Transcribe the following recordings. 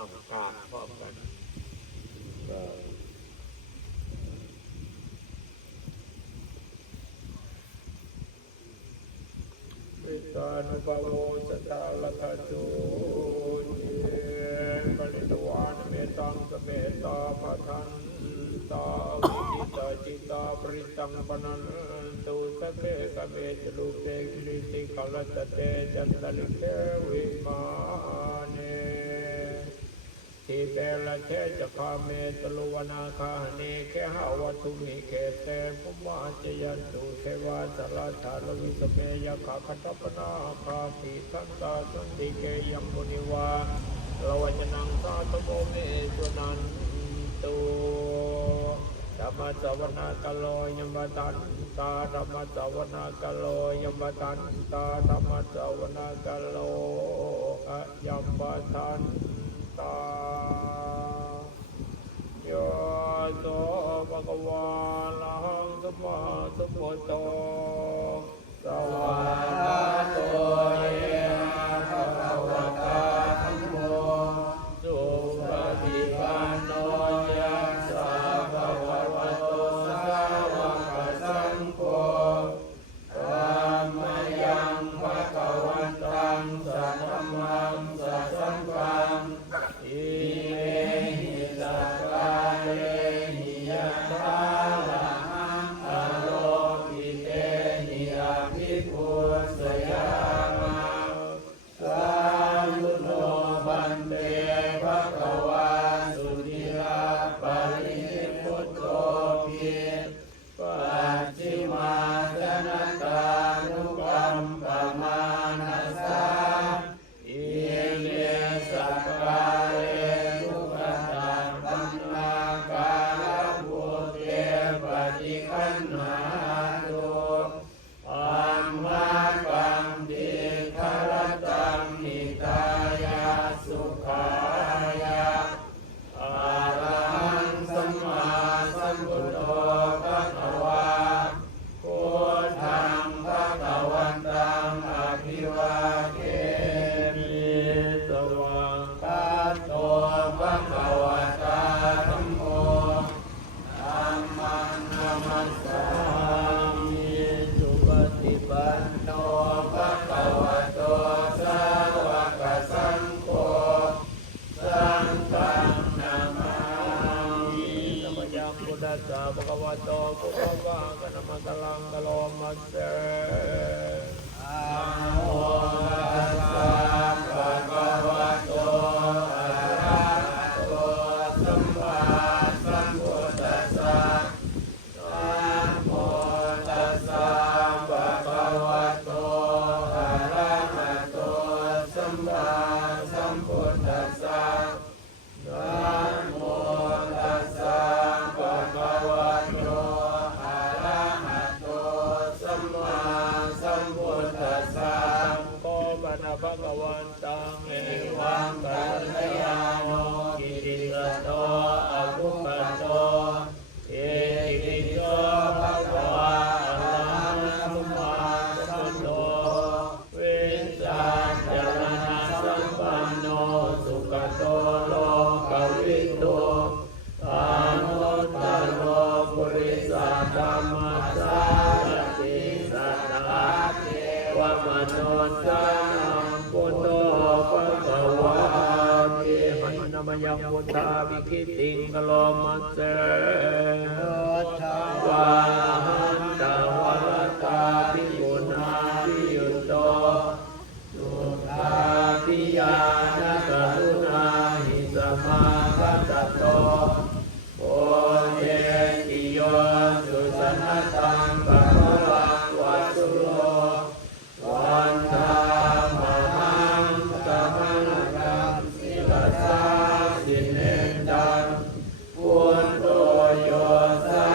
เอากราบพร้อมกันวิตานุภาโวสตาลคาจุเยปริตวานเมตังสเมตาภทันตาวิจิตาจิตาปริตังปนันตุสเกกเมจลุเกกิริติขลัตเตจันตลิเกวิมาเนทีเปลเชจคาเมตลุวนาคาเนเคหาวัตุมิเคเตภุมาจยันตุเทวาสลาธาลวิสเมยขะคัตปนาคาติทันตาสันติเกยัมมุนิวาลวจนังสาธโมเมสุนันตุธรรมสวนาคโลยมตันตาธรรมสวนากโลยมตันตาธรรมสวนากโลยมตันตาโยโสภะคะวะละหังสัมมาสัมพุทโธสวากขาโตเยภะคะวะตาธัมโมสุปฏิปันโนยัสสะภะคะวะโตสาวกสังโฆธัมมยังภะคะวันตังสัทธัมมังสัทธังกังอิเมหิสัพพะเรหิยัตถาละหังอโลกิเตหิอาภิปุสยามะสาธุโนบันเตภะคะวาสุติลาปาริพุทโธภิปัจฉิมาชนะตานุกัมปมานัสสาอิเมสัพพะเรทุกขตาปันนาคาภูเตปฏิคันหาตุอัมมากังติคารตังนิตายาสุขายาอะระหังสัมมาสัมพุทโธภะคะวาพุทธังภะคะวันตังอภิวาเทมิสวากขาโตภะคะวะตาธัมโมธัมมังนัมมัสสามิสุปฏิปันโนภะคะวะโตสาวกสังโฆสังฆังนามามินะโมยังพุทธัสสะภะคะวะโตพุทธวาคะนะมะตะลังกะโลมัสเสนะโมตัสสะภะคะวะโตอะระหะโตสัมมาสัมพุทธัสสะนะโมตัสสะภะคะวะโตอะระหะโตสัมมาสัมพุทธัสสะนะโมตัสสะภะคะวะโตอะระหะโตสัมมาสัมพุทธัสสะโกบัณภะคะวันตังเอวังกัลยาโนกิริสโตอะภุปโตเอหิโยภะคะวะอะระหังสัมมาสัมพุทโธวิชาจารณะสัมปันโนสุขโตโลกวิทูอานุตตโรปุริสธรรมสารติสัทธาเทวมนุสสานังพุทโธภะคะวะเตหันนมยังพุทธาภิคิติงกโลมัสเสวาหันตวรตาภิกุณาภิยุตโตสุขาภิญาณกรุณาหิสมาคัตโตโอเทติโยสุสนตังภะคะวังวัสสุโลวันธามหังกัมมะกัมศิลสาสิเนจังพุทโธโยสา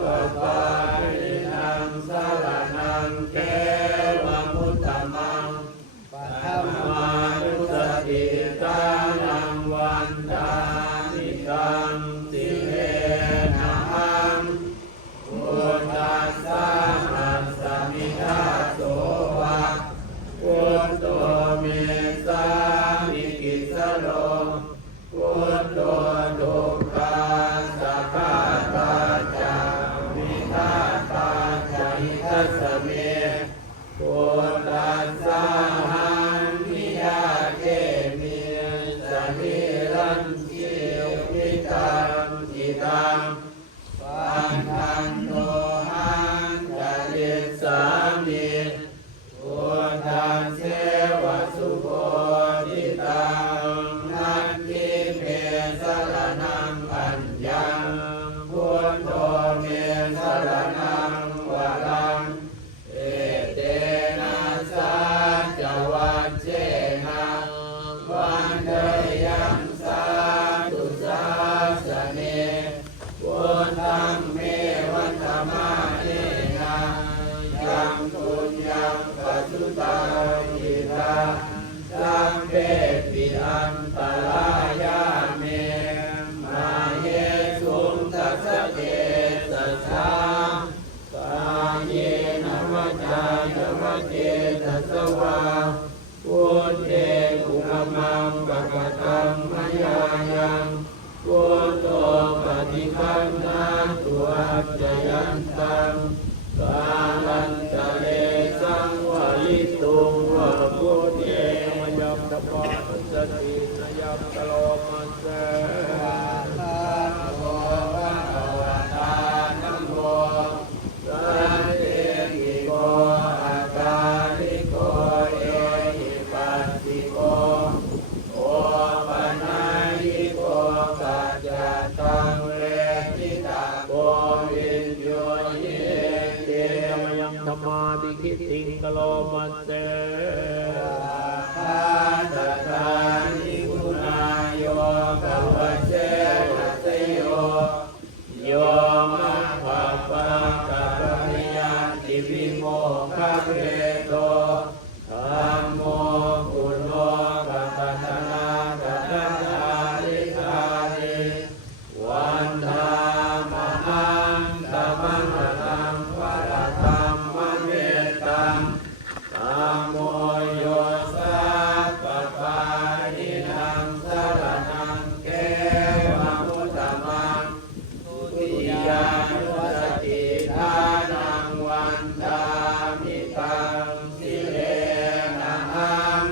ปะปะรินังสรณังเกวะพุทธมังปัทมานุสติตา นิรันติวิตังจิตังปันทันโนหังจริตสามิพุทธังเสวะสุโขทิตังนัตถิเมสรณังอัญญังพุทโธเมสรณังวรังเอเตนะสัจจวัจเจนะวันเดยังสาธุสาสเนพุทธังเมวันธรรมาเนนะยังปุญญังปัจจุตังอิทาสัมเภปิอันตรายาเมมาเยสุงตัสสะเกสัสสะกายนวัจจายวัจเจตัสสะวาพุทเทกุมมังปะกะตังมยายังพุทโธปฏิปันนาตุอัจจยันตังกาลันตะเลสังวะลิตุงวะพุทเทมยัมตปาสตินยัมตโลมัสสะโมภะคะวะตานะโมสันติโกอาคาลิโกเอหิปัสสิโกโอปนัยโกกัจจตังเวทิตาโกวิญโยเยเตมยังธรรมาติคิติงกโลมัสเสภาตตานิคุณายโยภวเสวะเสโยโยมัคคปังกัปปริยันติวิโมขะเรโตธัมโมกุโลกัปปะทะนากัตถาลิกานิวันธามหังธัมมังตังวรธัมมเมตตังธัมโมโยสัพพปานินังสรณังเกวะมุตตมังทุติยานุสติทานังวันทามิตังสิเลนะหัง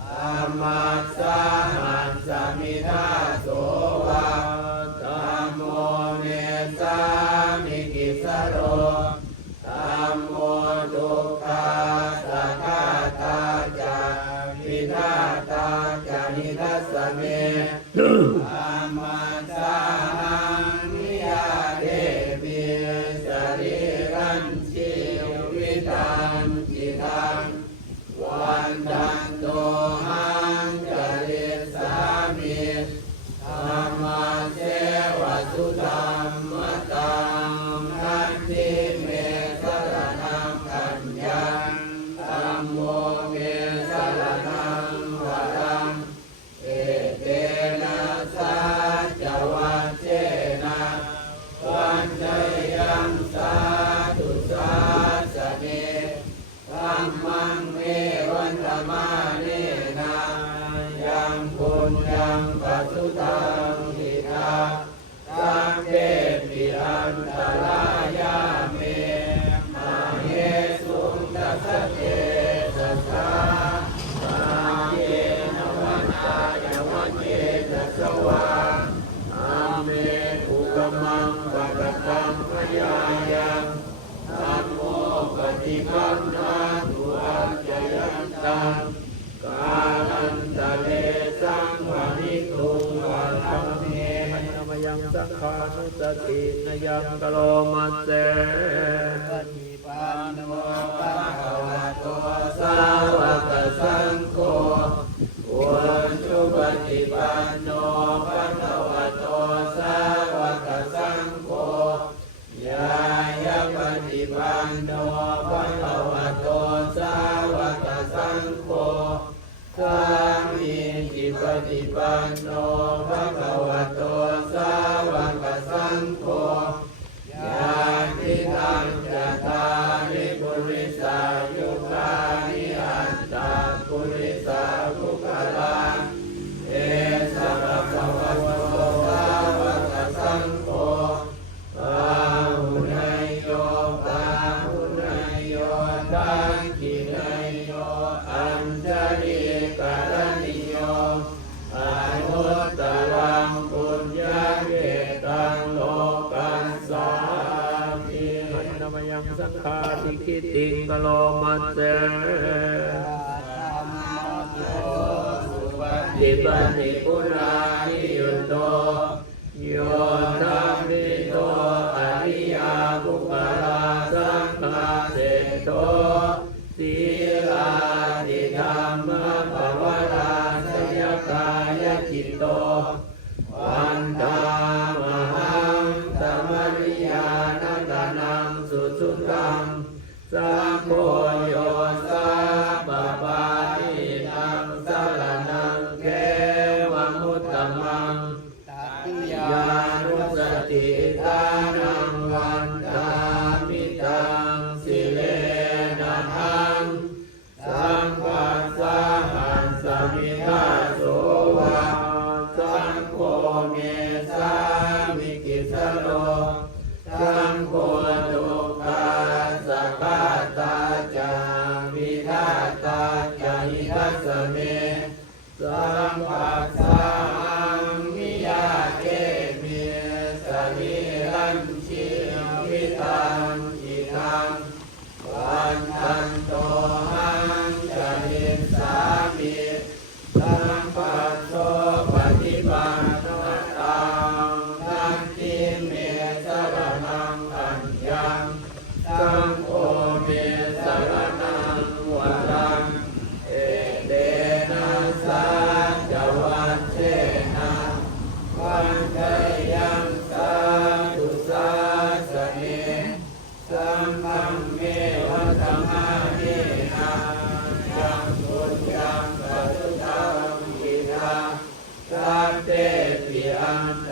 ธัมมัสสะหัสสมิทาโสวะธัมโมเมสามิกิสโรธัมโมทุกขาสังฆาตาจาวิทาตาจานิทัสสะเมธัมมัสสะหังนิยาเทมิสรีรันชิวิตังจิตังวันตันโตหังจริตสามิธัมมาเสวะสุตัมมะตังนัตถิเมสรณังอัญญังธัมโมเมสรณังวรังเอเตนะสัจจวัจเจนะวันเดยังสาธุสาสเนธัมมังเมวันธรรมาเนนะยังปุญญังปัจจุตังอิทาสัมเภปิอันตรายาเมมาเยสุงตัสสะเกสัสสะกายนวัจจายวัจเจตัสสะวาอาเมอุกมังปะกะตังมยายังธัมโมปฏิปันนาตุอัจจยันตังกาลันตะเลสังวะนิตุงวะธัมเมมยังสังฆานุสตินยังกโลมัสเสปฏิปันโนภะคะวะโตสาวกสังโฆอุชุปฏิปันโนภะคะวะโตสาวกสังโฆยายะปฏิปันโนภะคะวะโตสาวกสังโฆสามีจิปฏิปันโนภะคะวะโตสาวกสังโฆญาติทังจัตตาริปุริสายุคานิอัตตาปุริสาภุคลาเอสะภะคะวะโตสาวกสังโฆปาหุนายโยปาหุนายโยทังขินายโยอัญชลีกรณิโยอา ติงกโลมัสเสติปันติปุรานิยุตโตโยธัมมิโตอริยาบุคลาสังฆาเสโตสีลานิธรรมภวราสยกายจิตโตวันธามหังสมริยานัตนังสุสุตังสังโฆโยสัพพะนิทังสรณังเขวมุตตมังญานุสติทานังวันทามิตังสิเลนะหังสังฆัสสะหังสมิทาโสวะสังโฆเมสามิกิสโลสังโฆทุกขาสัพพะตาจามิทาตาจาหิทัสสะเมสัมปัสสะมิยาเกมิสมิรัญชิวิตังอิทังวันทันโตหังจามิสามิสัมปัสโสปฏิปันโนตังทันติเมสรณังอัญญังสังโฆเมสรณังวรังเอเตนะสัจจวัชเชนะวันเทยังสาธุสาสเนสัมพังเมวัตมาเนนะยังบุญยังปัสสังกินาสัพเตปิอันต